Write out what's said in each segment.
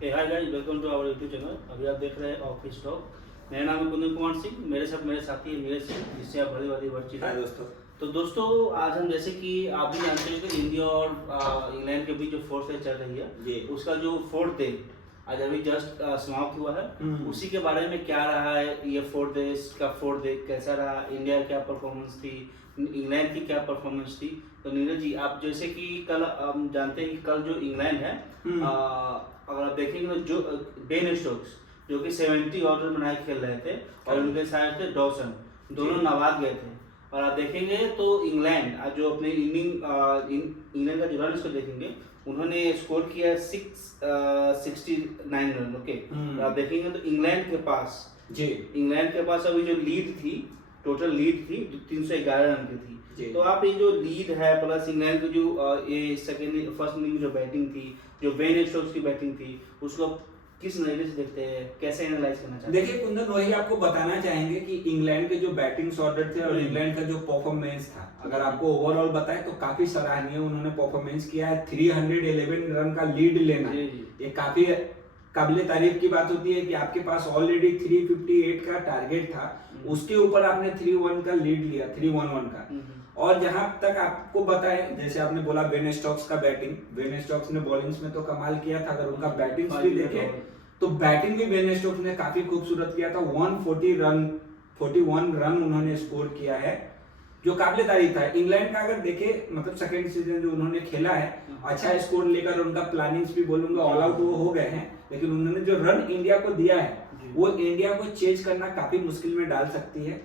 Hi guys, welcome to our YouTube channel. अभी आप देख रहे हैं ऑफिस टॉक। मेरा नाम है कुंदन कुमार सिंह। मेरे साथ मेरे साथी है नीरज सिंह, जिससे आप बड़ी बड़ी बातचीत है दोस्तों। तो दोस्तों, आज हम जैसे कि आप भी जानते हैं कि इंडिया और इंग्लैंड के बीच जो फोर्थ डे चल रही है, उसका जो फोर्थ डे आज अभी जस्ट समाप्त हुआ है। उसी के बारे में क्या रहा है ये फोर्थ डे का, फोर्थ डे कैसा रहा, इंडिया की क्या परफॉर्मेंस थी, इंग्लैंड की क्या परफॉर्मेंस थी। तो नीरज जी, आप जैसे कि कल हम जानते हैं कि कल जो इंग्लैंड है, अगर आप देखेंगे तो जो बेन स्टोक्स जो कि 70 ऑर्डर बनाए खेल रहे थे और उनके साथ थे डॉसन, दोनों नवाद गए थे। और आप देखेंगे तो इंग्लैंड आज जो अपने इंग्लैंड का जो रन को देखेंगे, उन्होंने स्कोर किया 669 रन। ओके, तो आप देखेंगे तो इंग्लैंड के पास अभी जो लीड थी, टोटल लीड थी 311 रन की थी। तो आप ये जो लीड है प्लस इंग्लैंड की जो ये सेकेंड फर्स्ट इनिंग जो बैटिंग थी, जो बेन स्टोक्स की बैटिंग थी, उसको किस नजरिए से देखते हैं, कैसे एनालाइज करना चाहते हैं? देखिए कुंदन, वही आपको बताना चाहेंगे कि इंग्लैंड के जो बैटिंग ऑर्डर थे और इंग्लैंड का जो परफॉर्मेंस था, अगर आपको ओवरऑल बताएं तो काफी सराहनीय उन्होंने परफॉर्मेंस किया है। 311 रन का लीड लेना ये काफी काबिले तारीफ की बात होती है कि आपके पास ऑलरेडी 358 का टारगेट था, उसके ऊपर आपने 3-1 का लीड लिया, 3-1 का। और जहां तक आपको बताएं, जैसे आपने बोला बेन स्टोक्स का बैटिंग, बेन स्टोक्स ने बॉलिंग्स में तो कमाल किया था। अगर उनका बैटिंग भी देखें तो बैटिंग भी बेन स्टोक्स ने काफी खूबसूरत किया था। 41 रन उन्होंने स्कोर किया है, जो काबिले तारीफ था। इंग्लैंड का अगर देखे, मतलब सेकंड सीजन जो उन्होंने खेला है, अच्छा स्कोर लेकर उनका प्लानिंग्स भी बोलूंगा ऑल आउट वो हो गए हैं, लेकिन उन्होंने जो रन इंडिया को दिया है वो इंडिया को चेज करना काफी मुश्किल में डाल सकती है।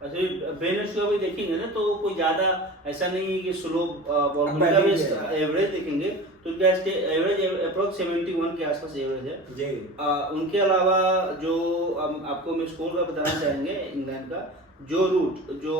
अच्छा, बेन स्टोक्स भी देखेंगे ना तो कोई ज्यादा ऐसा नहीं है कि स्लो बॉल, उनका भी एवरेज देखेंगे तो उनका एवरेज अप्रोक्स 71 के आसपास एवरेज है। उनके अलावा जो आपको मैं स्कोर का बताना चाहेंगे, इंग्लैंड का जो रूट जो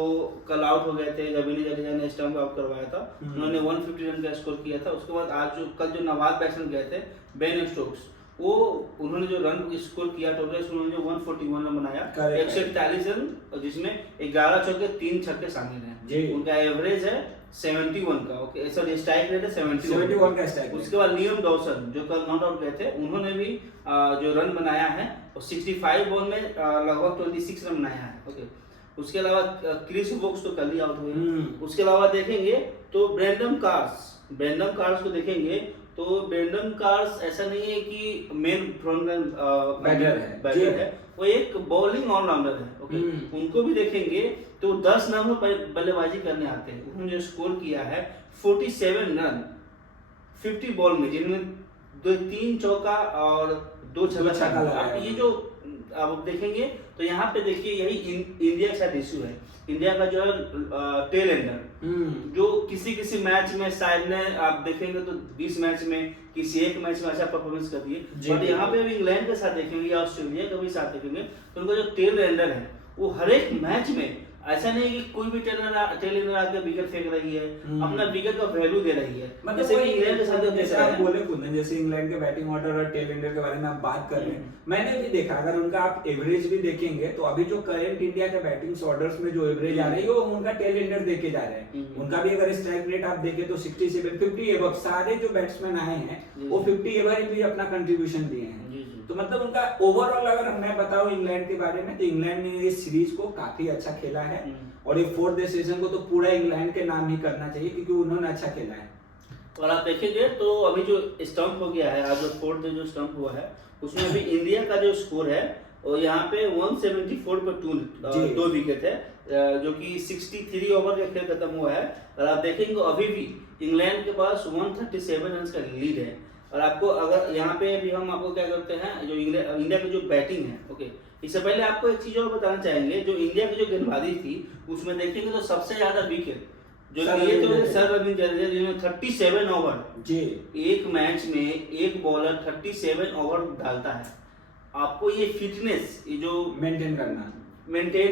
कल आउट हो गए थे, रवींद्र जडेजा ने स्टंप आउट करवाया था, उन्होंने 150 रन का स्कोर किया था। उसके बाद आज जो कल जो नवाज बैट्समैन गए थे बेन स्टोक्स, वो उन्होंने जो रन स्कोर किया टोटल, उन्होंने जो 141 रन बनाया, 141 रन, जिसमें 11 चौके 3 छक्के शामिल हैं। उनका एवरेज है 71 का। ओके, सॉरी, स्ट्राइक रेट है 71 का स्ट्राइक। उसके बाद लियम डॉसन जो कल नॉट आउट गए थे, उन्होंने भी जो रन बनाया है और 65 बॉल में लगभग 26 रन बनाया है। ओके, उसके अलावा क्रिस वोक्स तो कल ही आउट हुए। उसके अलावा देखेंगे तो ब्रेंडन कार्स को देखेंगे तो ब्रेंडन कार्स ऐसा नहीं है कि मेन फ्रंट बैटर है, वो एक बॉलिंग ऑलराउंडर है। ओके, उनको भी देखेंगे तो 10 नंबर बल्लेबाजी करने आते हैं। उन्होंने जो स्कोर किया है 47 रन 50 बॉल में, जिनमें 3 चौका और 2 छक्का। ये जो आप देखेंगे तो यहाँ पे देखिए, यही इंडिया के साथ इश्यू है। इंडिया का जो है टेल एंडर, जो किसी मैच में शायद ने आप देखेंगे तो 20 मैच में किसी एक मैच में अच्छा परफॉर्मेंस कर दिए, बट यहाँ पे अभी इंग्लैंड के साथ देखेंगे या ऑस्ट्रेलिया के भी साथ देखेंगे तो उनका जो टेल एंडर है वो हर एक मैच में, ऐसा नहीं कि कोई भी टेल एंडर आकर विकेट फेंक रही है, अपना विकेट का वैल्यू दे रही है। मतलब जैसे इंग्लैंड के साथ जैसे आप बोले कुंदन, जैसे इंग्लैंड के बैटिंग ऑर्डर और टेल एंडर के बारे में आप बात कर रहे हैं, मैंने भी देखा, अगर उनका आप एवरेज भी देखेंगे तो अभी जो करंट इंडिया के बैटिंग ऑर्डर्स में जो एवरेज आ रही है वो उनका टेल एंडर देके जा रहे हैं। उनका भी अगर स्ट्राइक रेट आप देखें तो 67, 50 एबव, सारे जो बैट्समैन आए हैं वो 50 एबव भी अपना कंट्रीब्यूशन दिए हैं। तो मतलब उनका ओवरऑल अगर मैं बताऊं इंग्लैंड के बारे में, तो इंग्लैंड ने इस सीरीज को काफी अच्छा खेला है और ये फोर्थ डे सीजन को तो पूरा इंग्लैंड के नाम ही करना चाहिए क्योंकि उन्होंने अच्छा खेला है। और आप देखेंगे तो अभी जो स्टंप हो गया है, आज जो फोर्थ डे जो स्टंप हुआ है, उसमें अभी इंडिया का जो स्कोर है और यहाँ पे 174 पर 2 विकेट है, जो कि 63 ओवर का खेल खत्म हुआ है। और आप देखेंगे अभी भी इंग्लैंड के पास 137 रन का लीड है। और आपको अगर यहाँ पे भी हम आपको क्या करते हैं, जो इंडिया की जो बैटिंग है, ओके, इससे पहले आपको एक चीज और बताना चाहेंगे, जो इंडिया की जो गेंदबाजी थी उसमें देखेंगे तो सबसे ज्यादा विकेट जो लिए तो सर रविंद्र जडेजा, जिन्होंने 37 ओवर, एक मैच में एक बॉलर 37 ओवर डालता है। आपको ये फिटनेस, ये जो मेंटेन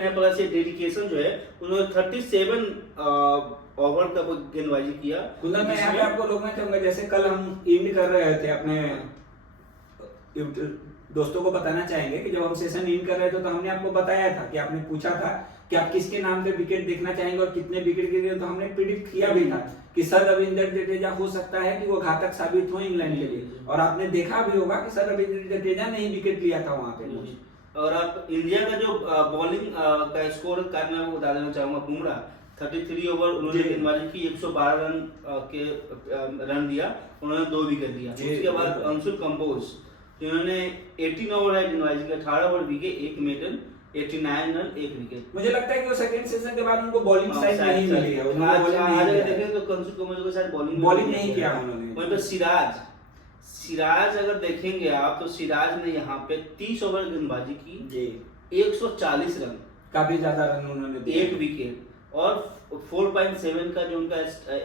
है, प्लस ये डेडिकेशन जो है, उन्होंने 37 ओवर का गेंदबाजी किया। कुंदन, मैं यहाँ पे आपको रोकना चाहूंगा, जैसे कल हम एंड कर रहे थे अपने दोस्तों को बताना चाहेंगे कि जब हम सेशन एंड कर रहे थे तो हमने आपको बताया था कि आपने पूछा था कि आप किसके नाम पे विकेट देखना चाहेंगे और कितने विकेट गिरे, तो हमने प्रिडिक्ट किया भी था कि सर रविंद्र जडेजा हो सकता है कि वो घातक साबित हो इंग्लैंड के लिए, और आपने देखा भी होगा कि सर रविंद्र जडेजा ने ही विकेट लिया था वहां पे। और आप इंडिया का जो बॉलिंग का स्कोर कार्ड मैं बता देना चाहूंगा, बुमराह 33 ओवर उन्होंने गेंदबाजी की, 112 रन के रन दिया, उन्होंने 2 विकेट दिया। उसके बाद अंशुल कंबोज जिन्होंने 18 ओवर है गेंदबाजी की, 18 over wicket, 1 maiden, 89 run, 1 wicket. मुझे लगता है कि वो सेकंड सीजन के बाद उनको बॉलिंग साइड नहीं मिली है, उन्होंने आज देखें तो अंशुल कंबोज के साथ बॉलिंग नहीं किया उन्होंने। वहीं पे सिराज अगर देखेंगे आप तो सिराज ने यहाँ पे 30 ओवर गेंदबाजी की जी, 140 रन, काफी ज्यादा रन उन्होंने दिए, 1 विकेट, और 4.7 का जो उनका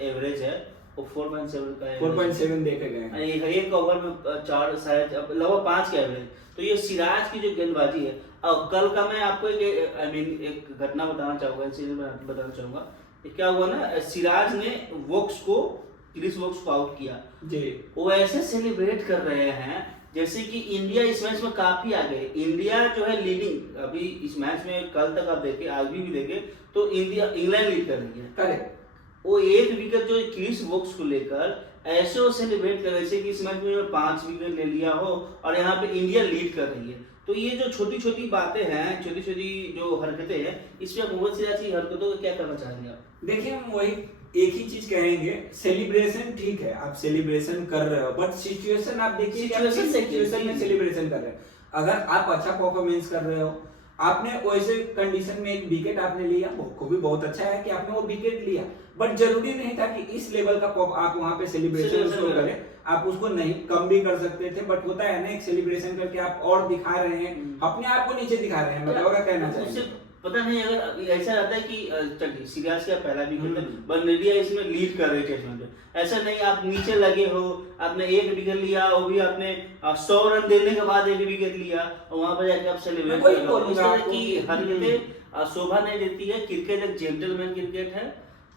एवरेज है वो 4.7 का 4.7 देखे गए हैं एक ओवर में 4 शायद लगभग 5 का एवरेज। तो ये सिराज की जो गेंदबाजी है, और कल का मैं आपको एक घटना बताना चाहूंगा, क्या हुआ ना, सिराज ने क्रिस वोक्स को आउट किया जी, वो ऐसे सेलिब्रेट कर रहे हैं जैसे कि इंडिया इस मैच में काफी आगे है। इंडिया जो है लीडिंग अभी इस मैच में, कल तक आप देखे, आज भी देखे तो इंग्लैंड लीड कर रही है। करेक्ट। वो 1 विकेट जो क्रिस वोक्स को लेकर ऐसे वो सेलिब्रेट कर रहे थे कि इस मैच में 5 विकेट ले लिया हो और यहाँ पे इंडिया लीड कर रही है। तो ये जो छोटी छोटी बातें हैं, छोटी छोटी जो हरकतें हैं, इस पे मोहम्मद सिराज की हरकतों को क्या करना चाहेंगे आप? देखिए हम वही एक ही चीज कहेंगे, सेलिब्रेशन ठीक है, आप सेलिब्रेशन कर रहे हो, बट सिचुएशन आप देखिए सिचुएशन में सेलिब्रेशन कर रहे हो। अगर आप अच्छा परफॉर्मेंस कर रहे हो, आपने वैसे कंडीशन में 1 विकेट आपने लिया, वो भी बहुत अच्छा है कि आपने वो विकेट लिया, बट जरूरी नहीं था कि इस लेवल का आप वहां पे सेलिब्रेशन करें। आप उसको नहीं कम भी कर सकते थे, बट होता है ना, एक सेलिब्रेशन करके आप और दिखा रहे हैं, अपने आप को नीचे दिखा रहे हैं, मतलब अगर कहना चाहिए। पता नहीं अगर ऐसा रहता है कि चलिए सिराज का पहला विकेट है, बट इंडिया इसमें लीड कर रही है, ऐसा नहीं आप नीचे लगे हो, आपने 1 विकेट लिया, वो भी आपने 100 रन देने के बाद 1 विकेट लिया और वहां पर जाके आप सेलिब्रेट कर रहे हो। इस तरह की हरकतें शोभा नहीं देती है। क्रिकेट एक जेंटलमैन क्रिकेट है,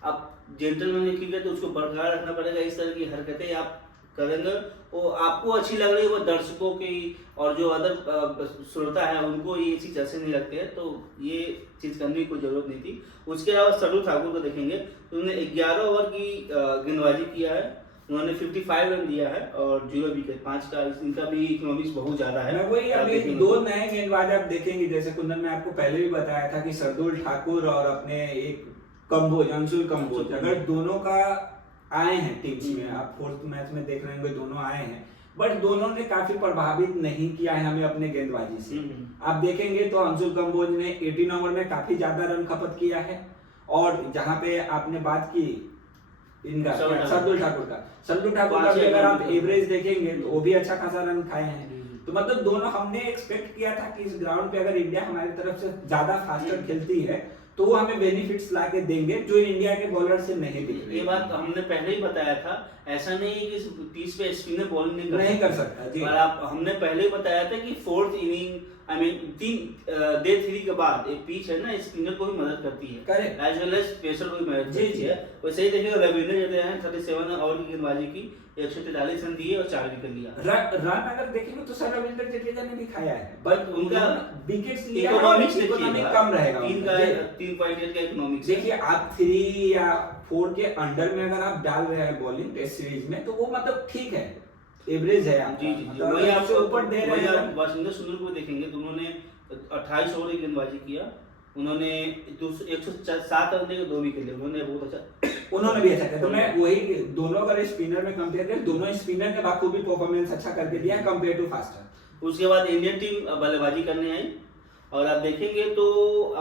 आप जेंटलमैन क्रिकेट उसको बरकरार रखना पड़ेगा। इस तरह की हरकतें आप करेंगे वो आपको अच्छी लग रही है, वो दर्शकों की और जो अदर श्रोता है उनको ये चीज अच्छी नहीं लगती है, तो ये चीज करने की कोई जरूरत नहीं थी। उसके अलावा शार्दुल ठाकुर को देखेंगे तो उन्होंने 11 ओवर की गेंदबाजी किया है, उन्होंने 55 रन दिया है और 0 विकेट, 5 का इनका भी इकोनॉमिक्स बहुत ज्यादा है। वही अभी 2 नए गेंदबाज आप देखेंगे, जैसे कुंदन ने आपको पहले भी बताया था कि शार्दुल ठाकुर और अपने एक अंशुल कंबोज, अगर दोनों का आए हैं टीम्स में, आप 4th मैच में देख रहे होंगे दोनों आए हैं, बट दोनों ने काफी प्रभावित नहीं किया है हमें अपने गेंदबाजी से। आप देखेंगे तो अंशुल कंबोज ने 18 ओवर में काफी ज्यादा रन खपत किया है, और जहां पे आपने बात की इनका शार्दुल ठाकुर का भी अगर आप एवरेज देखेंगे तो वो भी अच्छा खासा रन खाए हैं। तो मतलब दोनों, हमने एक्सपेक्ट किया था कि इस ग्राउंड पे अगर इंडिया हमारी तरफ से ज्यादा फास्टर खेलती है तो वो हमें बेनिफिट्स ला के देंगे जो इंडिया के बॉलर से नहीं दिख रही। ये बात हमने पहले ही बताया था, ऐसा नहीं है कि 30 पे स्पिनर बॉलिंग नहीं कर सकता जी। पर आप हमने पहले ही बताया था कि 4th इनिंग डे 3 के बाद एक पिच है ना, स्पिनर को भी मदद करती है, correct, as well as pacer को भी मदद करती है। वैसे ही देखिए रविंद्र जडेजा ने 37 ओवर की गेंदबाजी की, 143 रन दिए और 4 विकेट लिया। रन अगर देखेंगे तो सर रविंद्र जडेजा ने भी खाया है, बट उनका विकेट्स लिया, इकोनॉमिक्स कम रहेगा, 3.8 का इकोनॉमिक्स। देखिए आप 3 या 4 के अंडर में अगर आप डाल रहे हैं बॉलिंग टेस्ट सीरीज में, तो वो मतलब ठीक है, एवरेज है आपका। जी वही आपसे ऊपर दे रहे हैं। वाशिंगटन सुंदर को देखेंगे तो उन्होंने 28 ओवर की गेंदबाजी किया, उन्होंने 107 रन देके 2 विकेट लिए, उन्होंने बहुत अच्छा, उन्होंने भी अच्छा किया। तो मैं वही दोनों अगर स्पिनर में कंपेयर करें, दोनों स्पिनर के बाखूबी परफॉर्मेंस अच्छा करके दिया कंपेयर टू फास्टर। उसके बाद इंडियन टीम बल्लेबाजी करने आई और आप देखेंगे तो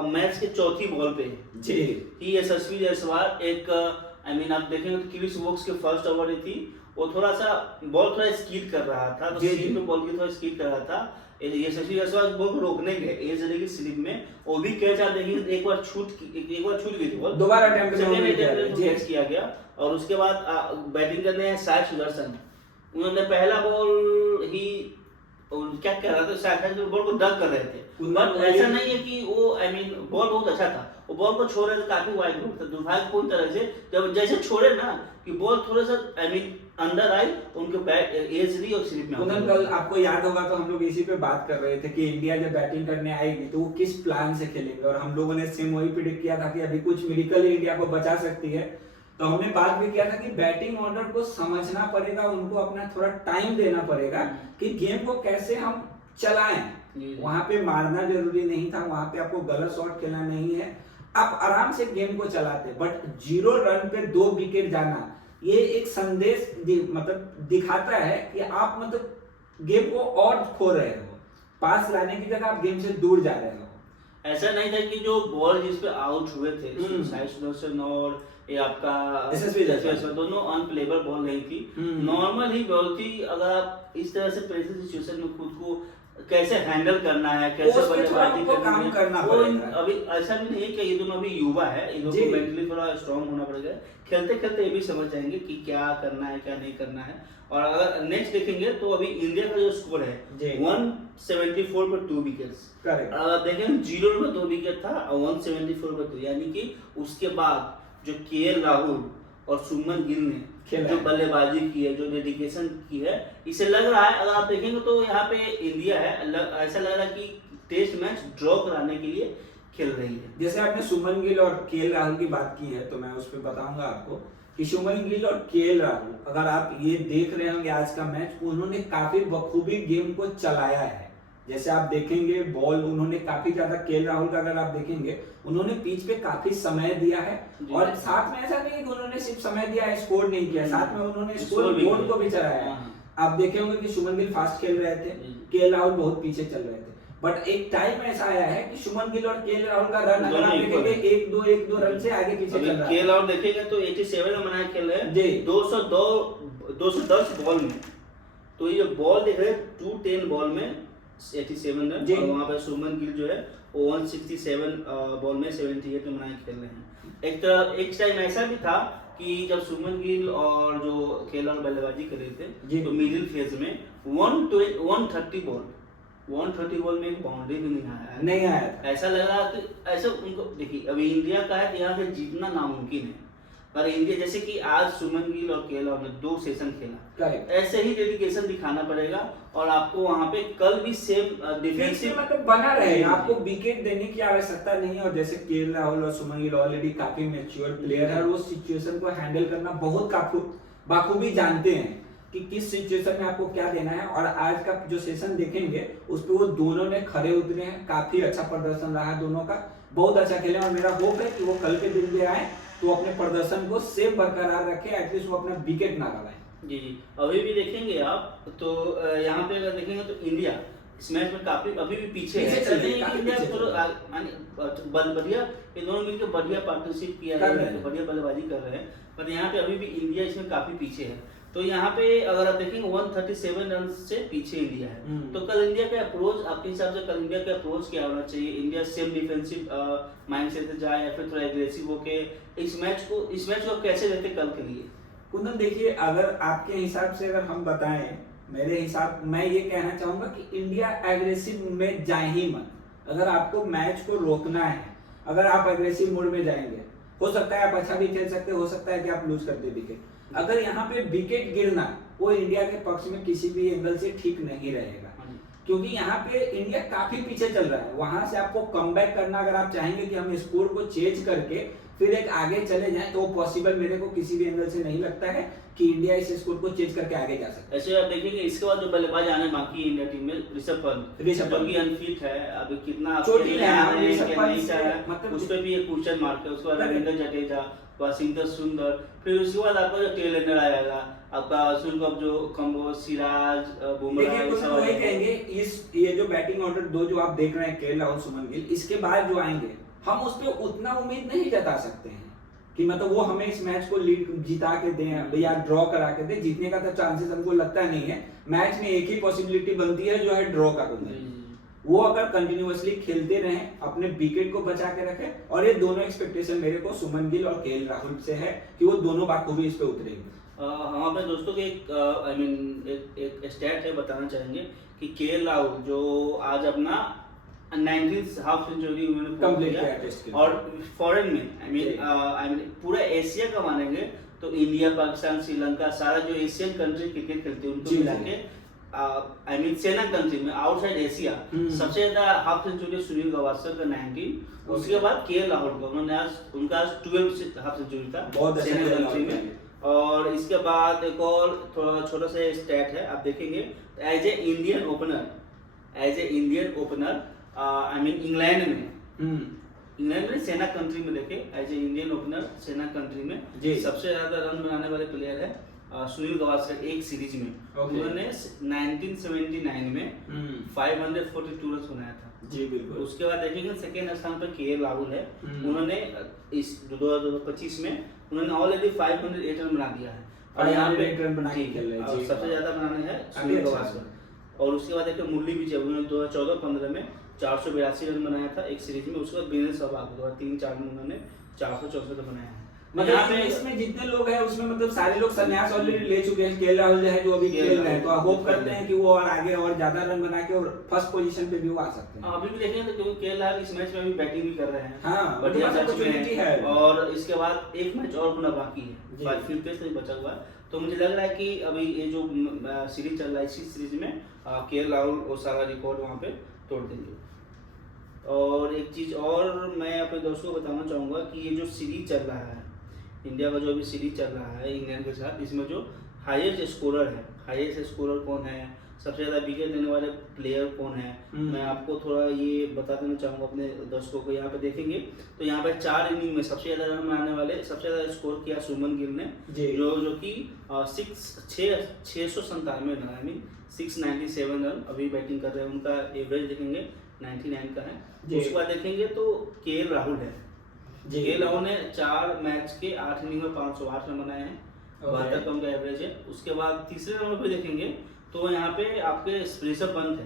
मैच के चौथी बॉल पे जी यशस्वी जायसवाल एक आप देखेंगे तो क्रिस वोक्स के फर्स्ट ओवर थी, वो थोड़ा स्कीड कर रहा था, तो स्लिप में बॉल की थोड़ा स्कीड कर रहा था। यशस्वी जायसवाल बॉल को रोकने गए एज की स्लिप में, वो भी कैच आप देखेंगे एक बार छूट गई थी बॉल, दोबारा अटेम्प्ट कैच किया गया। और उसके बाद बैटिंग करने हैं साई सुदर्शन, उन्होंने पहला बॉल ही क्या कर रहा था, शायद बॉल को डक कर रहे थे, बट ऐसा नहीं है कि वो बॉल बहुत अच्छा था, वो बॉल को छोड़ रहे थे, काफी वाइड था। दुर्भाग्यपूर्ण तरह से जब जैसे छोड़े ना कि बॉल थोड़ा सा अंदर आई, उनके बैट एज ली और स्लिप में उन्होंने कल आपको याद होगा तो हम लोग इसी पे बात कर रहे थे कि इंडिया जब बैटिंग करने आएगी तो वो किस प्लान से खेलेंगे, और हम लोगों ने सेम वही प्रेडिक्ट किया था कि अभी कुछ मिरेकल इंडिया को बचा सकती है। तो हमने बात भी किया था कि बैटिंग ऑर्डर को समझना पड़ेगा, उनको अपना थोड़ा टाइम देना पड़ेगा कि गेम को कैसे हम चलाएं। वहां पे मारना जरूरी नहीं था, वहां पे आपको गलत शॉट खेलना नहीं है, आप आराम से गेम को चलाते। बट 0 रन पे 2 विकेट जाना, ये एक संदेश मतलब दिखाता है कि आप मतलब गेम को और खो रहे हो, पास लाने की जगह आप गेम से दूर जा रहे हो। ऐसा नहीं था कि जो बॉल जिसपे आउट हुए थे साई सुदर्शन और ये आपका SSV दोनों अनप्लेबल बॉल नहीं थी, नॉर्मल ही बॉल थी। अगर आप इस तरह से प्रेशर सिचुएशन में खुद को कैसे हैंडल करना है, कैसे बल्लेबाजी करना है, अभी ऐसा भी नहीं है कि ये दोनों अभी युवा है, इन लोगों को मेंटली थोड़ा स्ट्रांग होना पड़ेगा। खेलते खेलते ये भी समझ जाएंगे कि क्या करना है क्या नहीं करना है। और अगर नेक्स्ट देखेंगे तो अभी इंडिया का जो स्कोर है 174 पर 2 विकेट्स, देखें 0 में 2 विकेट था और 174 पर 2, यानी कि उसके बाद जो केएल राहुल और सुमन गिल ने जो बल्लेबाजी की है, जो डेडिकेशन की है, इसे लग रहा है, अगर आप देखेंगे तो यहाँ पे इंडिया है, ऐसा लग रहा है कि टेस्ट मैच ड्रॉ कराने के लिए खेल रही है। जैसे आपने सुमन गिल और केएल राहुल की बात की है तो मैं उस पर बताऊंगा आपको कि सुमन गिल और केएल राहुल, अगर आप ये देख रहे होंगे आज का मैच, उन्होंने काफी बखूबी गेम को चलाया है। जैसे आप देखेंगे बॉल उन्होंने काफी ज्यादा, केएल राहुल का अगर आप देखेंगे उन्होंने पिच पे काफी समय दिया है, और साथ में ऐसा नहीं कि उन्होंने सिर्फ समय दिया है स्कोर नहीं किया, साथ में उन्होंने स्कोर बोर्ड को भी चलाया है। आप देखे होंगे कि सुमन गिल फास्ट खेल रहे थे, केएल राहुल बहुत पीछे चल रहे थे, बट एक टाइम ऐसा आया है कि सुमन गिल और केएल राहुल का रन अगर आप देखेंगे 1-2 रन से आगे पीछे चल रहा है। केएल राहुल देखेंगे तो 87 में बनाए खेल रहे हैं 210 बॉल में, तो ये बॉल देख रहे हैं 210 बॉल में 87 रन, और वहां पर सुमन गिल जो है वो 167 बॉल में 78 में बनाए खेल रहे हैं। एक टाइम ऐसा भी था कि जब सुमन गिल और जो केएल राहुल बल्लेबाजी कर रहे थे तो मिडिल फेज में 130 बॉल में एक बाउंड्री भी नहीं आया था। ऐसा लग रहा कि ऐसा उनको देखिए, अभी इंडिया का है यहाँ से जीतना नामुमकिन है, पर इंडिया जैसे कि आज सुमन गिल और केएल राहुल ने 2 सेशन खेला, ऐसे ही डेडिकेशन दिखाना पड़ेगा, और आपको वहां पे कल भी सेम डिफेंसिव मतलब बना रहे, आपको विकेट देने की आवश्यकता नहीं है। और जैसे केएल राहुल और सुमन गिल ऑलरेडी काफी मैच्योर प्लेयर है, और वो सिचुएशन को हैंडल करना बहुत बाखूबी जानते हैं कि किस सिचुएशन में आपको क्या देना है। और आज का जो सेशन देखेंगे उस पर वो दोनों ने खड़े उतरे हैं, काफी अच्छा प्रदर्शन रहा दोनों का, बहुत अच्छा खेले, और मेरा होप है कि वो कल के दिन भी आए तो अपने प्रदर्शन को सेम बरकरार रखे, एटलीस्ट वो अपना विकेट ना गवाएं। जी अभी भी देखेंगे आप तो यहाँ पे अगर देखेंगे तो इंडिया इस मैच में काफी अभी भी पीछे है, बढ़िया, इन दोनों मिलकर बढ़िया पार्टनरशिप किया है, बढ़िया बल्लेबाजी कर रहे हैं, पर यहाँ पे अभी भी इंडिया इसमें काफी पीछे है। तो यहाँ पे अगर आप देखेंगे 137 रन से पीछे इंडिया है, तो कल इंडिया का अप्रोच आपके हिसाब से कल इंडिया का अप्रोच क्या होना चाहिए? इंडिया सेम डिफेंसिव माइंडसेट से जाए या फिर थोड़ा एग्रेसिव होके इस मैच को कैसे लेते कल के लिए? कुंदन देखिए, अगर आपके हिसाब से अगर हम बताएं, मेरे हिसाब मैं ये कहना चाहूंगा कि इंडिया एग्रेसिव में जाए ही मत। अगर आपको मैच को रोकना है, अगर आप एग्रेसिव मोड में जाएंगे, हो सकता है आप अच्छा भी खेल सकते, हो सकता है कि आप लूज कर दे विकेट। अगर यहाँ पे विकेट गिरना वो इंडिया के पक्ष में किसी भी एंगल से ठीक नहीं रहेगा, क्योंकि यहाँ पे इंडिया काफी पीछे चल रहा है। वहां से आपको कमबैक करना, अगर आप चाहेंगे कि हम स्कोर को चेंज करके फिर एक आगे चले जाएं, तो पॉसिबल मेरे को किसी भी एंगल से नहीं लगता है कि इंडिया इस स्कोर को चेंज करके आगे जा सकता है। ऐसे आप देखेंगे इसके बाद जो बल्लेबाज आने बाकी इंडिया टीम में ऋषभ पंत जो कि अनफिट है, अभी कितना चोटिल है, मतलब उस पे भी एक क्वेश्चन मार्क है। उसके बाद रविंद्र जडेजा, वाशिंगटन सुंदर, फिर उसके बाद आपका जो टेल एंडर आएगा आपका सुलभ, जो कम्बो, सिराज, बुमराह, वही कहेंगे ये जो बैटिंग ऑर्डर 2 जो आप देख रहे हैं केएल राहुल, सुमन गिल, इसके बाद जो आएंगे हम उस पर उतना उम्मीद नहीं जता सकते हैं कि मतलब वो हमें इस मैच को लीड जिता के दें या ड्रॉ करा के दें। जीतने का तो चांसेस हमको लगता नहीं है। मैच में एक ही पॉसिबिलिटी बनती है जो है ड्रॉ का। वो अगर कंटिन्यूअसली खेलते रहें, अपने विकेट को बचा के रखें, और ये दोनों एक्सपेक्टेशन मेरे को सुमन गिल और केएल राहुल से है कि वो दोनों बाखूबी इस पे उतरेंगे। हम अपने दोस्तों के एक स्टैट है बताना चाहेंगे कि केएल राहुल जो आज अपना 19th हाफ सेंचुरी उन्होंने कंप्लीट किया, और फॉरेन में पूरा एशिया का मानेंगे तो इंडिया, पाकिस्तान, श्रीलंका, सारा जो एशियन कंट्री क्रिकेट खेलते हैं उनको मिला के आई मीन सेना कंट्री में आउटसाइड एशिया सबसे ज्यादा हाफ सेंचुरी सुनील गावस्कर का 19, उसके बाद के राहुल का उन्होंने उनका 12 हाफ सेंचुरी था सेना कंट्री में। और इसके बाद एक और थोड़ा छोटा सा स्टैट है, आप देखेंगे as a Indian opener I mean England में सेना कंट्री में देखे as a Indian opener SENA country में सबसे ज्यादा रन बनाने वाले प्लेयर है सुनील गावस्कर एक सीरीज में। उन्होंने 1979 में 542 रन बनाया था। जी बिल्कुल। उसके बाद देखेंगे सेकेंड स्थान पर के राहुल है, उन्होंने इस 2025 में उन्होंने ऑलरेडी 508 रन बना दिया है और यहाँ पे रन बना के खेल रहे हैं। सबसे ज्यादा बनाने हैं सुनील गावस्कर। और उसके बाद देखिए मुरली विजय, उन्होंने 2014-15 में 482 रन बनाया था एक सीरीज में। उसके बाद वीरेंद्र सहवाग 3-4 में उन्होंने 464 रन बनाया है। मतलब इसमें जितने लोग हैं उसमें मतलब सारे लोग संन्यास ऑलरेडी ले चुके हैं। के राहुल जो है जो अभी खेल रहे हैं, तो होप करते हैं कि वो और आगे और ज्यादा रन बना के और फर्स्ट पोजीशन पे भी वो आ सकते हैं। अभी भी देखेंगे तो क्योंकि के राहुल इस मैच में भी बैटिंग भी कर रहे हैं। हाँ, बढ़िया अपॉर्चुनिटी है। और इसके बाद एक मैच और होना बाकी है, फिर पे से बचा हुआ है। तो मुझे लग रहा है कि अभी ये जो सीरीज चल रहा है इसी सीरीज में के राहुल वो सारा रिकॉर्ड वहाँ पे तोड़ देंगे। और एक चीज और मैं अपने दोस्तों को बताना चाहूंगा कि ये जो सीरीज चल रहा है, इंडिया का जो अभी सीरीज चल रहा है इंग्लैंड के साथ, इसमें जो हाईएस्ट स्कोरर कौन है, सबसे ज्यादा विकेट देने वाले प्लेयर कौन है, मैं आपको थोड़ा ये बता देना चाहूंगा अपने दर्शकों को। यहाँ पे देखेंगे तो यहाँ पे 4 इनिंग में सबसे ज्यादा रन बनाने वाले सबसे ज्यादा स्कोर किया सुमन गिल ने, जो कि 697 रन आई मीन 697 रन अभी बैटिंग कर रहे हैं। उनका एवरेज देखेंगे 99 का है। उसके बाद देखेंगे तो के राहुल है, के राहुल ने 4 मैच के 8 इनिंग में 508 रन बनाए हैं, 72 का उनका एवरेज है। उसके बाद तीसरे नंबर पे देखेंगे तो यहाँ पे आपके ऋषभ पंत है,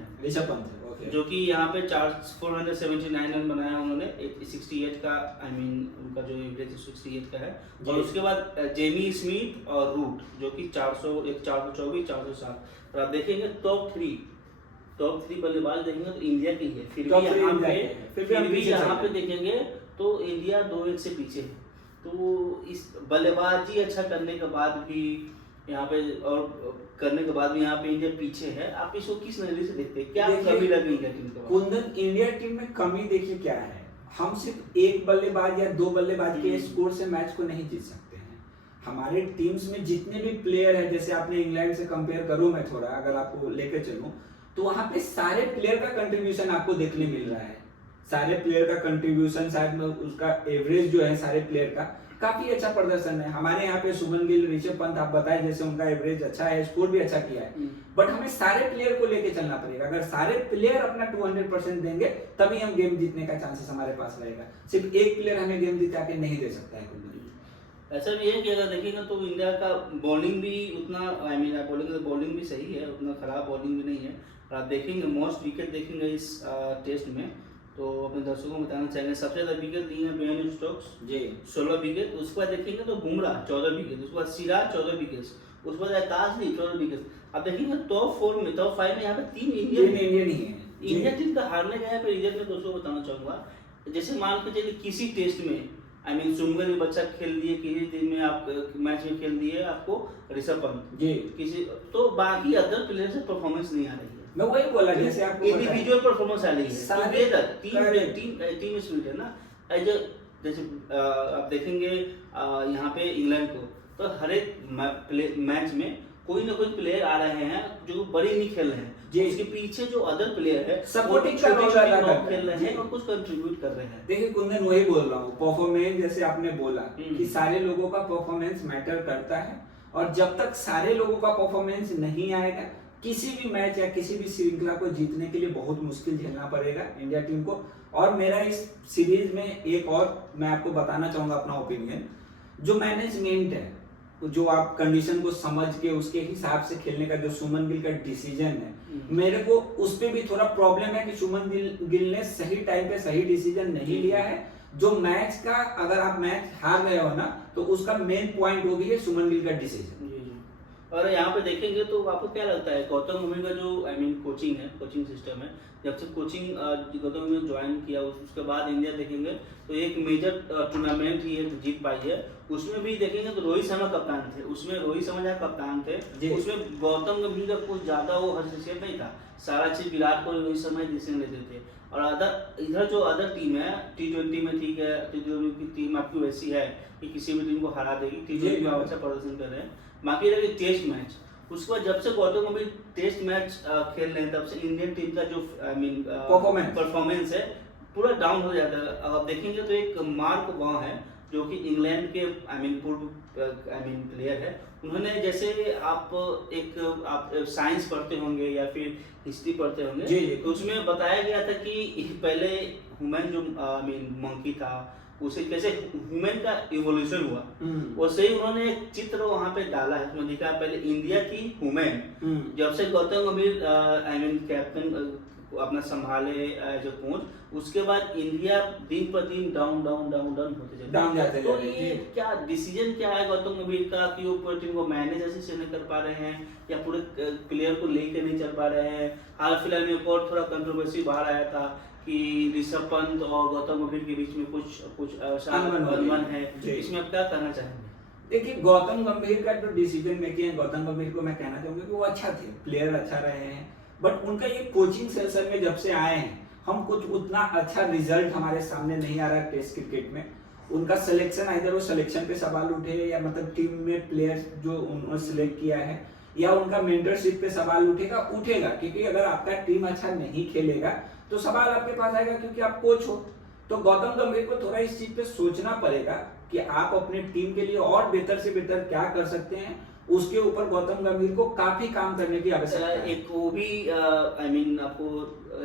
जो कि यहाँ पे 479 रन बनाया उन्होंने, 68 का आई मीन उनका जो एवरेज 68 का है। और उसके बाद जेमी स्मिथ और रूट जो कि 424, 407। और आप देखेंगे टॉप 3 बल्लेबाज देखेंगे तो इंडिया की है, फिर भी यहाँ पे देखेंगे तो इंडिया 2-1 से पीछे है। तो इस बल्लेबाजी अच्छा करने के बाद भी यहाँ पे यहाँ पे इंडिया पीछे है। आप इसको किस नजरिए से देखते हैं, क्या कमी लगी इंडिया टीम को? कुंदन, इंडिया टीम में कमी देखिए क्या है, हम सिर्फ एक बल्लेबाज या 2 बल्लेबाज के स्कोर से मैच को नहीं जीत सकते हैं। हमारे टीम्स में जितने भी प्लेयर है, जैसे आपने इंग्लैंड से कंपेयर करूं मैं थोड़ा, अगर आपको लेकर चलूं तो वहां पे सारे प्लेयर का कंट्रीब्यूशन आपको देखने मिल रहा है। सारे प्लेयर का कंट्रीब्यूशन, शायद में उसका एवरेज जो है सारे प्लेयर का काफी अच्छा प्रदर्शन है। हमारे यहाँ पे सुमन गिल, ऋषभ पंत आप बताए जैसे उनका एवरेज अच्छा है, स्कोर भी अच्छा किया है, बट हमें सारे प्लेयर को लेके चलना पड़ेगा। अगर सारे प्लेयर अपना 200% देंगे तभी हम गेम जीतने का चांसेस हमारे पास रहेगा। सिर्फ एक प्लेयर हमें गेम जिता के नहीं दे सकता है। ऐसा भी है कि अगर देखेंगे तो इंडिया का बॉलिंग भी उतना आई मीन आप बोलेंगे तो बॉलिंग भी सही है, उतना खराब बॉलिंग भी नहीं है। और आप देखेंगे मोस्ट विकेट देखेंगे इस टेस्ट में तो अपने दर्शकों को बताना चाहेंगे सबसे ज्यादा विकेट लिए हैं बेन स्टोक्स 16 विकेट। उसके बाद देखेंगे तो बुमराह 14 विकेट, उसके बाद सिराज 14 विकेट, उसके बाद ताजली 14 विकेट। अब देखेंगे टॉप 5 में यहाँ पे 3 इंडियन ही है। इंडिया टीम का हारने का यहाँ पे रीजन में दोस्तों को बताना चाहूंगा, जैसे मान के चलिए किसी टेस्ट में आई मीन सुमन में बच्चा खेल दिए, किसी टीम में आप मैच में खेल दिए आपको ऋषभ पंत किसी, तो बाकी अदर प्लेयर से परफॉर्मेंस नहीं आ रही है। मैं वही बोला जैसे आपको इंडिविजुअल परफॉर्मेंस आ रही है, टीम स्पिरिट है ना। जैसे आप देखेंगे यहाँ पे इंग्लैंड को तो हर एक मैच में कोई ना कोई प्लेयर आ रहे हैं जो बड़े नहीं खेल रहे हैं, उसके पीछे जो अदर प्लेयर है सपोर्टिंग का रोल खेल रहे हैं और कुछ कंट्रीब्यूट कर रहे हैं। देखिए कुंदन, वही बोल रहा हूँ, परफॉर्मेंस जैसे आपने बोला कि सारे लोगों का परफॉर्मेंस मैटर करता है, और जब तक सारे लोगों का परफॉर्मेंस नहीं आएगा किसी भी मैच या किसी भी श्रृंखला को जीतने के लिए बहुत मुश्किल झेलना पड़ेगा इंडिया टीम को। और मेरा इस सीरीज में एक और मैं आपको बताना चाहूंगा अपना ओपिनियन, जो मैनेजमेंट है, जो आप कंडीशन को समझ के उसके हिसाब से खेलने का जो सुमन गिल का डिसीजन है, मेरे को उस पे भी थोड़ा प्रॉब्लम है कि सुमन गिल ने सही टाइम पे सही डिसीजन नहीं लिया है। जो मैच का, अगर आप मैच हार रहे हो ना तो उसका मेन पॉइंट वो भी है सुमन गिल का डिसीजन। और यहाँ पे देखेंगे तो आपको क्या लगता है गौतम गंभीर का जो कोचिंग है, कोचिंग सिस्टम है, जब से कोचिंग गौतम गंभीर ज्वाइन किया उसके बाद इंडिया देखेंगे तो एक मेजर टूर्नामेंट ही है जीत पाई है। उसमें भी देखेंगे तो रोहित शर्मा कप्तान थे, उसमें रोहित शर्मा जहाँ कप्तान थे उसमें गौतम गंभीर का कुछ ज़्यादा वो हस्तक्षेप नहीं था, सारा चीज़ विराट कोहली रोहित शर्मा ही डिसीजन लेते थे। और इधर जो अदर टीम है T20 में, ठीक है T20 की टीम आपकी वैसी है कि किसी भी टीम को हरा देगी, T20 में अच्छा प्रदर्शन कर रहे हैं। बाकी रहे टेस्ट मैच, उसके बाद जब से गौतम गंभीर टेस्ट मैच खेल रहे हैं तब से इंडियन टीम का जो परफॉर्मेंस है पूरा डाउन हो जाता है। अब आप देखेंगे तो एक मार्क वॉ है जो कि इंग्लैंड के पूर्व प्लेयर है, उन्होंने जैसे आप साइंस पढ़ते होंगे या फिर हिस्ट्री पढ़ते होंगे तो उसमें बताया गया था कि पहले ह्यूमन जो मंकी था उसे कैसे ह्यूमन का इवोल्यूशन हुआ, वैसे ही उन्होंने एक चित्र वहां पे डाला है, उसमें लिखा है पहले इंडिया की ह्यूमन, जब से गौतम गंभीर कैप्टन अपना संभाले जो कोच, उसके बाद इंडिया दिन पर दिन डाउन होते जाते। तो ये क्या डिसीजन क्या है गौतम गंभीर का कि वो पूरी टीम को मैनेज ऐसे से नहीं कर पा रहे हैं या पूरे प्लेयर को लेकर नहीं चल पा रहे हैं? हाल फिलहाल में एक और थोड़ा कंट्रोवर्सी बाहर आया था कि ऋषभ पंत और गौतम गंभीर के बीच में कुछ अनबन है, इसमें आप क्या कहना चाहेंगे? देखिए गौतम गंभीर का जो डिसीजन मेकिंग है, गौतम गंभीर को मैं कहना चाहूंगा कि वो अच्छा थे, प्लेयर अच्छा रहे हैं, बट उनका ये कोचिंग सेशन में जब से आए हैं हम कुछ उतना अच्छा रिजल्ट हमारे सामने नहीं आ रहा है टेस्ट क्रिकेट में। उनका सिलेक्शन इधर वो सिलेक्शन पे सवाल उठे या मतलब टीम में प्लेयर्स जो उन्होंने सिलेक्ट किया है या उनका मेंटरशिप पे सवाल उठेगा, क्योंकि अगर आपका टीम अच्छा नहीं खेलेगा तो सवाल आपके पास आएगा क्योंकि आप कोच हो। तो गौतम गंभीर को थोड़ा इस चीज पे सोचना पड़ेगा कि आप अपने टीम के लिए और बेहतर से बेहतर क्या कर सकते हैं, उसके ऊपर गौतम गंभीर को काफी काम करने की आवश्यकता है। एक वो भी आपको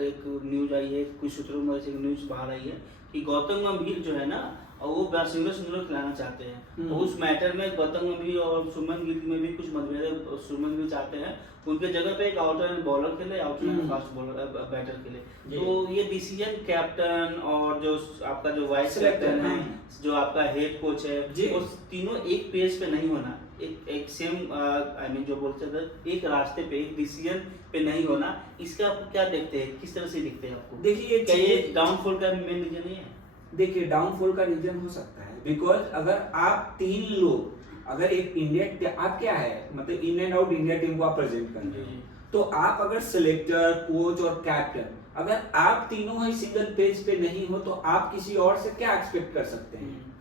एक न्यूज आई है, कुछ सूत्रों में से न्यूज बाहर आई है कि गौतम गंभीर जो है ना वो सिंगल खिलाना चाहते हैं, तो उस मैटर में गौतम गंभीर और सुमन गिल में भी कुछ मतभेद है। सुमन गिल चाहते हैं उनके जगह पे एक आउटर बॉलर खेले, outer and fast bowler batter खेले। तो ये डिसीजन कैप्टन और जो आपका जो वाइस कैप्टन है, जो आपका हेड कोच है, वो तीनों एक पेज पे नहीं होना, एक सेम जो बोलते हैं एक रास्ते पे, एक डिसीजन पे नहीं होना, इसका आप क्या देखते हैं, किस तरह से दिखते हैं आपको? देखिए क्या ये डाउनफॉल का मेन रीजन नहीं है? देखिए डाउनफॉल का रीजन हो सकता है बिकॉज अगर आप 3 लोग, अगर एक इंडिया आप क्या है मतलब in and out India team को आप प्रेजेंट कर रहे हो, तो आप अगर सिलेक्टर, कोच और कैप्टन अगर आप तीनों ही सिंगल पेज पे नहीं हो तो आप किसी और से क्या एक्सपेक्ट कर सकते हैं?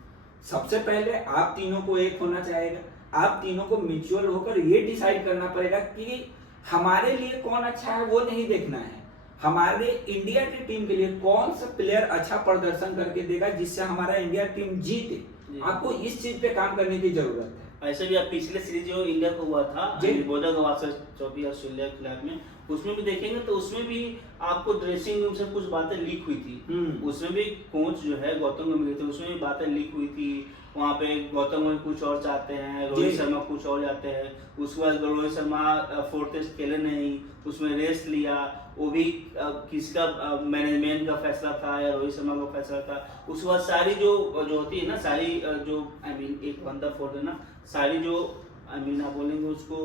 सबसे पहले आप तीनों को एक होना चाहेगा, आप तीनों को म्यूचुअल होकर ये डिसाइड करना पड़ेगा कि हमारे लिए कौन अच्छा है वो नहीं देखना है, हमारे इंडिया की टीम के लिए कौन सा प्लेयर अच्छा प्रदर्शन करके देगा जिससे हमारा इंडिया टीम जीते। आपको इस चीज पे काम करने की जरूरत है। ऐसे भी आप पिछले सीरीज जो इंडिया को हुआ था बोधा गवास्कर चौथी ऑस्ट्रेलिया के खिलाफ में, उसमें भी देखेंगे तो उसमें भी आपको ड्रेसिंग रूम से कुछ बातें लीक हुई थी, उसमें भी कोच जो है गौतम गंभीर थे, उसमें भी बातें लीक हुई थी। वहाँ पे गौतम गंभीर कुछ और चाहते हैं, रोहित शर्मा कुछ और जाते हैं, उसके बाद रोहित शर्मा 4th टेस्ट खेले नहीं, उसमें रेस्ट लिया, वो भी किसका मैनेजमेंट का फैसला था या रोहित शर्मा का फैसला था। उसके बाद सारी जो होती है ना, सारी जो एक बंदा फोड़ देना, सारी जो आप बोलेंगे उसको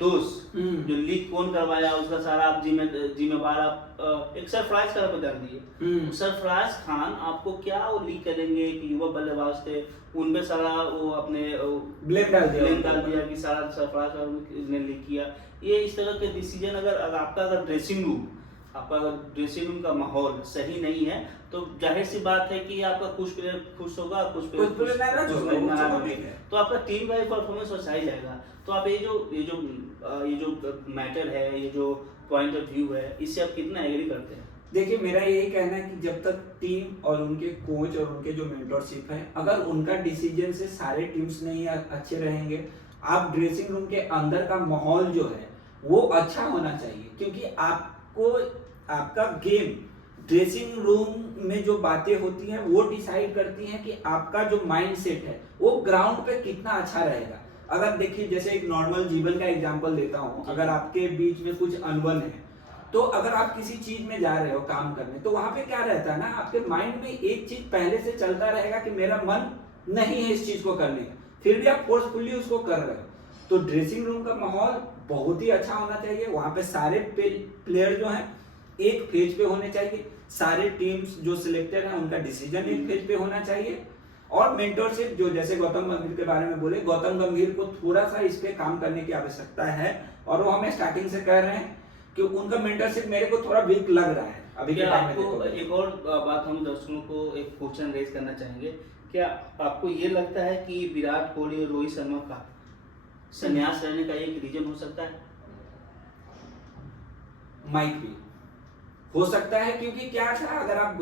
दोस्त जो लीक कौन करवाया उसका सारा आप जिम्मेवार आप एक सरफराज खान पर डाल दिए। सरफराज खान आपको क्या वो लीक करेंगे कि युवा बल्लेबाज थे, उनपे सारा वो अपने ब्लेम डाल दिया कि सारा सरफराज खान ने लीक किया। ये इस तरह के डिसीजन अगर आपका अगर ड्रेसिंग रूम का माहौल सही नहीं है तो जाहिर सी बात है कि आपका कुछ प्लेयर खुश होगा, कुछ प्लेयर नाराज होगा, तो आपका टीम का परफॉर्मेंस अच्छा ही जाएगा। तो आप ये जो मैटर है, ये जो पॉइंट ऑफ व्यू है, इससे आप कितना एग्री करते हैं? देखिए मेरा यही कहना है कि जब तक टीम और उनके कोच और उनके जो मेंटरशिप है, अगर उनका डिसीजन से सारे टीम्स नहीं अच्छे रहेंगे, आप ड्रेसिंग रूम के अंदर का माहौल जो है वो अच्छा होना चाहिए, क्योंकि आपको आपका गेम ड्रेसिंग रूम में जो बातें होती हैं वो डिसाइड करती हैं कि आपका जो माइंडसेट है वो ग्राउंड पे कितना अच्छा रहेगा। अगर देखिए जैसे एक नॉर्मल जीवन का एग्जांपल देता हूँ, अगर आपके बीच में कुछ अनबन है तो अगर आप किसी चीज में जा रहे हो काम करने, तो वहां पे क्या रहता है ना, आपके माइंड में एक चीज पहले से चलता रहेगा कि मेरा मन नहीं है इस चीज को करने का, फिर भी आप फोर्सफुली उसको कर रहे हो। तो ड्रेसिंग रूम का माहौल बहुत ही अच्छा होना चाहिए। वहां पे सारे प्लेयर जो हैं एक पेज पे होने चाहिए, सारे टीम्स जो सिलेक्टेड हैं उनका डिसीजन एक पेज पे होना चाहिए। और मेंटरशिप जो जैसे गौतम गंभीर के बारे में बोले, गौतम गंभीर को थोड़ा सा इस पे काम करने की आवश्यकता है और वो हमें स्टार्टिंग से कह रहे हैं कि उनका मेंटरशिप मेरे को थोड़ा वीक लग रहा है अभी के टाइम में। आपको एक और बात हम दर्शकों को एक क्वेश्चन रेज करना चाहेंगे, क्या आपको ये लगता है कि विराट कोहली और रोहित शर्मा का संन्यास रहने का एक रीजन हो सकता है? माइक भी हो सकता है, क्योंकि क्या था, अगर आप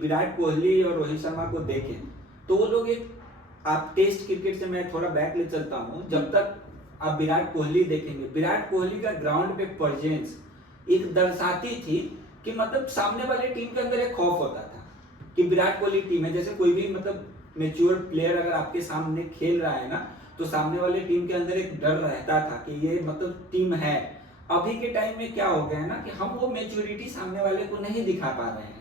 विराट कोहली और रोहित शर्मा को देखें तो वो लोग एक, आप टेस्ट क्रिकेट से मैं थोड़ा बैक ले चलता हूँ, जब तक आप विराट कोहली देखेंगे, विराट कोहली का ग्राउंड पे प्रेजेंस एक दर्शाती थी कि मतलब सामने वाले टीम के अंदर एक खौफ होता था कि विराट कोहली टीम है। जैसे कोई भी मतलब मैच्योर प्लेयर अगर आपके सामने खेल रहा है ना, तो सामने वाले टीम के अंदर एक डर रहता था कि ये मतलब टीम है। अभी के टाइम में क्या हो गया है ना कि हम वो मैच्योरिटी सामने वाले को नहीं दिखा पा रहे हैं।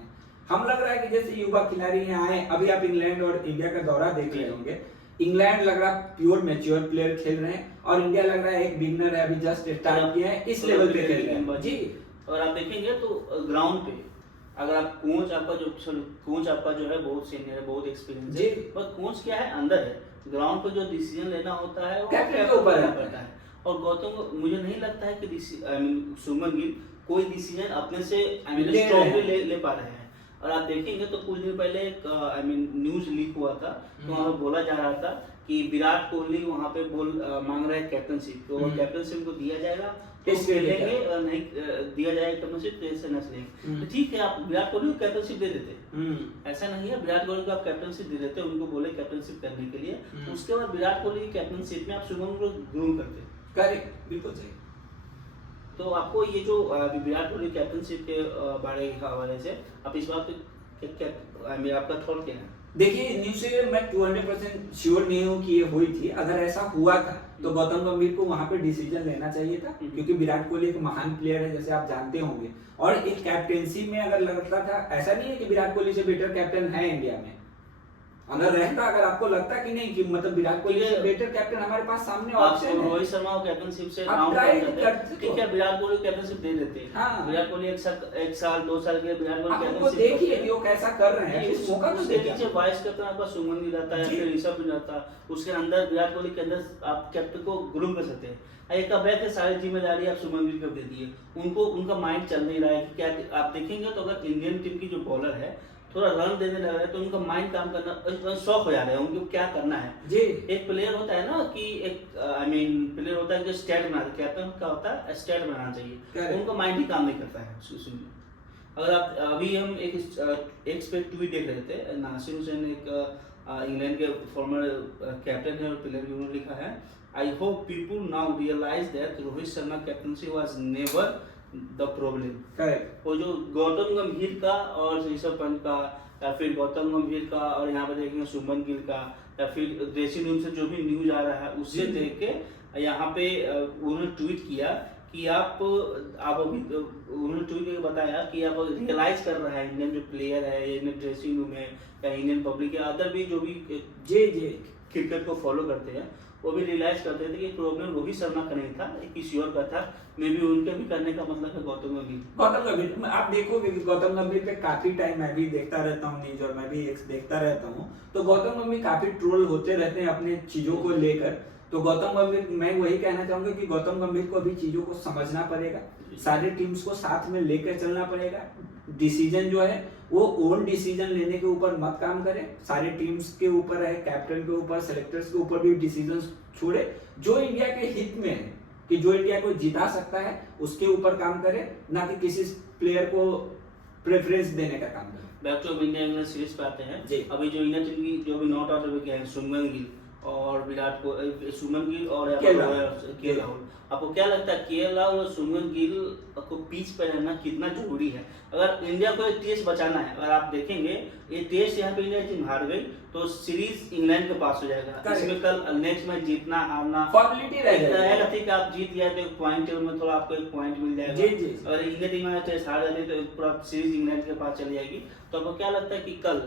हम लग रहा है कि जैसे युवा खिलाड़ी यहाँ आए, अभी आप इंग्लैंड और इंडिया का दौरा देख रहे होंगे, इंग्लैंड लग रहा प्योर मैच्योर प्लेयर खेल रहे हैं और इंडिया लग रहा है एक बिगनर है, अभी जस्ट स्टार्ट किया है, इस लेवल पे खेल रहे हैं जी। और आप देखेंगे तो ग्राउंड पे अगर आप कोच आपका जो है बहुत सीनियर है, बहुत एक्सपीरियंस है, पर कोच क्या है, अंदर है, ग्राउंड पे जो डिसीजन लेना होता है वो कैप्टन के ऊपर है। और गौतम, मुझे नहीं लगता है कि शुभमन गिल कोई डिसीजन अपने से स्ट्रॉन्गली ले पा रहे हैं। और आप देखेंगे तो कुछ दिन पहले एक न्यूज लीक हुआ था, तो वहाँ पे बोला जा रहा था कि विराट कोहली वहाँ पे मांग रहे हैं कैप्टनशिप, तो कैप्टनशिप को दिया जाएगा तो खेलेंगे, नहीं दिया जाएगा कैप्टनशिप तो ऐसे न चलेंगे। तो ठीक है, आप विराट कोहली को कैप्टनशिप दे देते, ऐसा नहीं है, विराट कोहली को आप कैप्टनशिप दे देते, उनको बोले कैप्टनशिप करने के लिए, उसके बाद विराट कोहली की कैप्टनशिप में आप शुभमन को ग्रूम करते। करेक्ट, बिल्कुल सही। तो आपको ये जो विराट कोहली कैप्टनशिप के बारे हवाले से आप इस बात पे क्या आपका थॉट क्या है? देखिए, न्यूज़ से मैं 200% श्योर नहीं हूँ कि ये हुई थी। अगर ऐसा हुआ था तो गौतम गंभीर को वहां पे डिसीजन लेना चाहिए था, क्योंकि विराट कोहली एक महान प्लेयर है, जैसे आप जानते होंगे। और एक कैप्टेंसी में अगर लगता था, ऐसा नहीं है कि विराट कोहली से बेटर कैप्टन है इंडिया में, अगर रहता, अगर आपको लगता कि नहीं कि मतलब विराट कोहली से बेटर कैप्टन हमारे पास सामने ऑप्शन है, रोहित शर्मा को कैप्टनशिप से ठीक है, विराट कोहली को कैप्टनशिप दे देते। हाँ, विराट कोहली एक साल 2 साल के विराट कोहली कैप्टनशिप देखिए कि वो कैसा कर रहे हैं, इस मौका तो देखिए। नीचे वाइस कैप्टन आपका शुभमन गिल रहता है, फिर ऋषभ भी रहता है, उसके अंदर विराट कोहली के अंदर आप कैप्टन को ग्रूम कर सकते हैं। एक बैक है, सारी जिम्मेदारी आप शुभमन गिल को दे दिए, उनको उनका माइंड चल नहीं रहा है कि क्या। आप देखेंगे तो अगर इंडियन टीम की जो बॉलर है थोड़ा रन देने लग रहा है तो उनका माइंड काम करना शौक हो जा रहा है, उनको क्या करना है जी। एक प्लेयर होता है ना कि एक प्लेयर होता है जो स्टैट बनाता है, कैप्टन का होता है स्टैट बनाना चाहिए, उनका माइंड ही काम नहीं करता है। अगर आप अभी हम एक ट्वीट देख रहे थे, नासिर हुसैन एक इंग्लैंड के फॉर्मर कैप्टन है और प्लेयर भी, उन्होंने लिखा है, I hope people now realise that Rohit Sharma captaincy was never the problem. वो जो गौतम गंभीर का और ऋषभ पंत का, या फिर गौतम गंभीर का और यहाँ पे देखेंगे शुभमन गिल का, या फिर ड्रेसिंग रूम से जो भी न्यूज आ रहा है उससे देख के यहाँ पे उन्होंने ट्वीट किया कि आप अभी उन्होंने ट्वीट करके बताया कि आप रियलाइज कर रहा है इंडियन जो प्लेयर है, इंडियन ड्रेसिंग रूम है या इंडियन पब्लिक या अदर भी जो भी क्रिकेट को फॉलो करते हैं, वो भी रियलाइज करते थे कि प्रॉब्लम रोहित शर्मा का नहीं था, किसी और का था। मे भी उनके भी करने का मतलब है गौतम गंभीर। आप देखोगे कि गौतम गंभीर पे काफी टाइम मैं भी देखता रहता हूँ न्यूज, और मैं भी देखता रहता हूँ, तो गौतम गंभीर काफी ट्रोल होते रहते हैं अपने चीजों को लेकर। तो गौतम गंभीर, मैं वही कहना चाहूंगा कि गौतम गंभीर को अभी चीजों को समझना पड़ेगा, सारे टीम्स को साथ में लेकर चलना पड़ेगा। डिसीजन जो है वो ओन डिसीजन लेने के ऊपर मत काम करे, सारे टीम्स के ऊपर है, कैप्टन के ऊपर, सेलेक्टर्स के ऊपर भी डिसीजन छोड़े, जो इंडिया के हित में है, कि जो इंडिया को जिता सकता है उसके ऊपर काम करे, ना कि किसी प्लेयर को प्रेफरेंस देने का काम करे। Back to India England series पे आते हैं। अभी जो इंडिया टीम की जो भी नॉट आउट हुए हैं, शुभमन गिल और विराट को, शुभमन गिल और के राहुल, आपको क्या लगता है के राहुल और शुभमन गिल को पिच पर रहना कितना जरूरी है? अगर इंडिया को एक टेस्ट बचाना है, अगर आप देखेंगे ये टेस्ट यहाँ पे इंडिया टीम हार गई तो सीरीज इंग्लैंड के पास हो जाएगा, इसमें कल नेक्स्ट मैच जीतना हारना फॉर्मेलिटी रहेगा। ठीक है, आप जीत गए तो एक पॉइंट टेबल में थोड़ा आपको एक पॉइंट मिल जाएगा। जी। अगर इंडिया टीम टेस्ट हार जाती है तो पूरा सीरीज इंग्लैंड के पास चली जाएगी। तो आपको क्या लगता है कि कल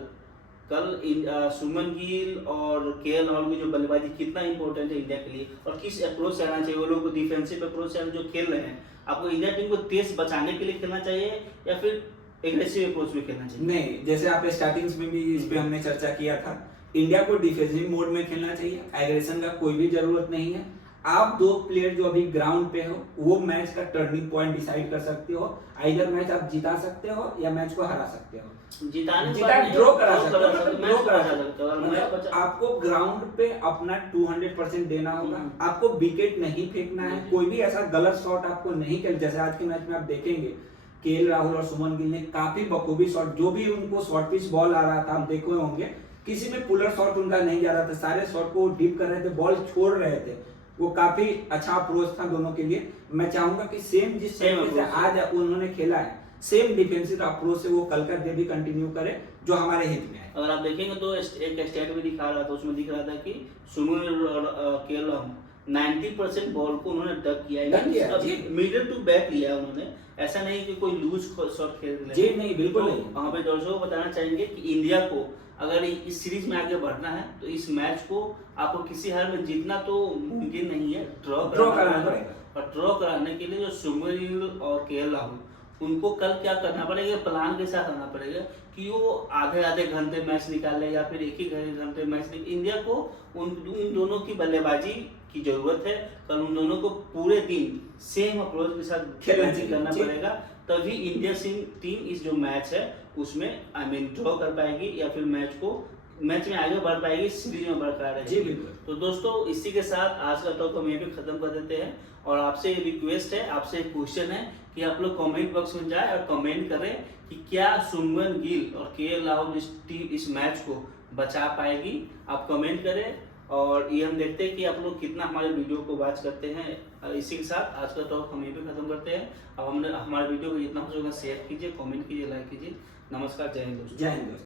कल सुमन गिल और केएल राहुल की जो बल्लेबाजी कितना इंपॉर्टेंट है इंडिया के लिए, और किस अप्रोच से आना चाहिए वो लोग डिफेंसिव अप्रोच से जो खेल रहे हैं, आपको इंडिया टीम को तेज बचाने के लिए खेलना चाहिए या फिर एग्रेसिव अप्रोच में खेलना चाहिए? नहीं, जैसे आपने स्टार्टिंग में भी इस पे हमने चर्चा किया था, इंडिया को डिफेंसिव मोड में खेलना चाहिए, एग्रेशन का कोई भी जरूरत नहीं है। आप दो प्लेयर जो अभी ग्राउंड पे हो वो मैच का टर्निंग पॉइंट डिसाइड कर सकते हो, आइदर मैच आप जिता सकते हो या मैच को हरा सकते हो, ड्रॉ करा सकते हो। मतलब आपको ग्राउंड पे अपना 200% देना होगा, आपको विकेट नहीं फेंकना है, कोई भी ऐसा गलत शॉट आपको नहीं खेल। जैसे आज के मैच में आप देखेंगे केएल राहुल और सुमन गिल ने काफी बखूबी शॉट, जो भी उनको शॉर्ट पिच बॉल आ रहा था आप देखे होंगे, किसी में पुलर शॉट उनका नहीं जा रहा था, सारे शॉट को डीप कर रहे थे, बॉल छोड़ रहे थे, वो काफी अच्छा अप्रोच था दोनों के लिए। मैं चाहूंगा कि सेम जिस तरीके से आज उन्होंने खेला है, सेम डिफेंसिव अप्रोच से वो कल का डे भी कंटिन्यू करे, जो हमारे हित में है। अगर आप देखेंगे तो एक स्टैट भी दिखा रहा था, उसमें दिख रहा था कि सुमन और केएल राहुल 90% बॉल को उन्होंने डक किया है, मिडल टू बैक लिया उन्होंने, ऐसा नहीं कि कोई लूज शॉट खेल रहे जी नहीं, बिल्कुल नहीं। वहाँ पे दर्शकों को बताना चाहेंगे कि इंडिया को अगर इस सीरीज में आगे बढ़ना है तो इस मैच को आपको किसी हाल में जीतना तो मुमकिन नहीं है, ड्रॉ कराना पड़ेगा। और ड्रॉ कराने के लिए जो सुमन गिल और केएल राहुल उनको कल क्या करना पड़ेगा, प्लान के साथ करना पड़ेगा कि वो आधे आधे घंटे मैच निकाले या फिर एक ही घंटे मैच निकाले। इंडिया को उन दोनों की बल्लेबाजी की जरूरत है, कल उन दोनों को पूरे दिन सेम अप्रोच के साथ करना पड़ेगा, तभी इंडिया टीम इस जो मैच है उसमें ड्रॉ कर पाएगी या फिर मैच में आगे बढ़ पाएगी, सीरीज में बरकरार रहेगी। तो दोस्तों इसी के साथ आज का टॉक हम यहीं पे खत्म कर देते हैं, और आपसे रिक्वेस्ट है, आपसे एक क्वेश्चन है कि आप लोग कमेंट बॉक्स में जाए और कमेंट करें कि क्या सुमन गिल और केएल राहुल इस मैच को बचा पाएगी। आप कमेंट करें और ये हम देखते हैं कि आप लोग कितना हमारे वीडियो को वॉच करते हैं। इसी के साथ आज का टॉक हम यहीं पे खत्म करते हैं। अब हमने हमारे वीडियो को जितना हो सके शेयर कीजिए, कमेंट कीजिए, लाइक कीजिए। नमस्कार, जय हिंद दोस्तों। जय हिंद।